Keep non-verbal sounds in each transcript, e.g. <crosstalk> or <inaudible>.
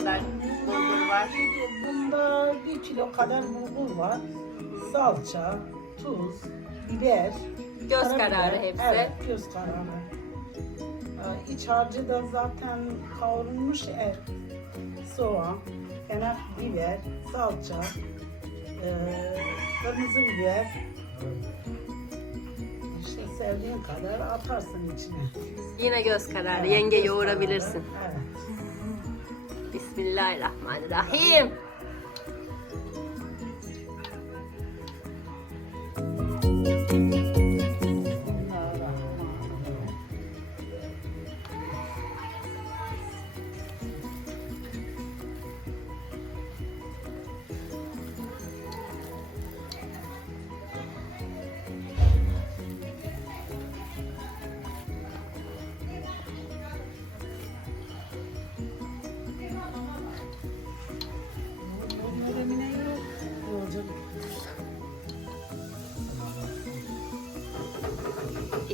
kadar bulgur var? Bunda bir kilo kadar bulgur var. Salça, tuz, biber. Göz karabiber. kararı hepsi. Evet, göz kararı. Ee, İç harcı da zaten kavrulmuş et, soğan, kenar biber, salça, ee, kırmızı biber. İşte sevdiğin kadar atarsın içine. Yine göz kararı. Evet, Yenge yoğurabilirsin. kararı, Evet. Bismillahirrahmanirrahim.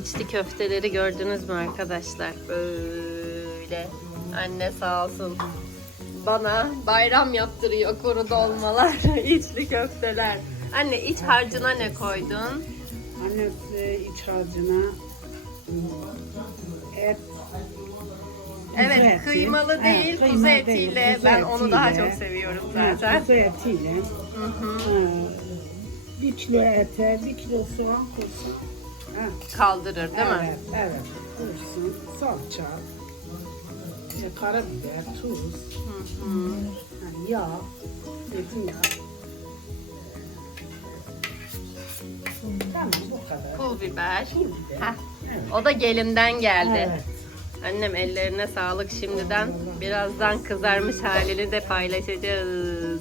İçli köfteleri gördünüz mü arkadaşlar? Böyle. Anne sağ olsun. Bana bayram yaptırıyor kuru dolmalar, <laughs> içli köfteler. Anne iç harcına ne koydun? Annesi iç harcına et Evet, eti. kıymalı değil, kuzu değil, etiyle. kuzu ben onu daha çok seviyorum Evet, zaten. kuzu etiyle. Hı hı. Ha, bir kilo ete, bir kilo soğan kursun. Kaldırır değil mi? evet, evet. Kursun, salça, işte karabiber, tuz, Hı hı. yani yağ, zeytinyağı. Tamam bu kadar. Pul biber. Pul biber. Heh. Evet. O da gelinden geldi. Evet. Annem ellerine sağlık şimdiden. Birazdan kızarmış halini de paylaşacağız.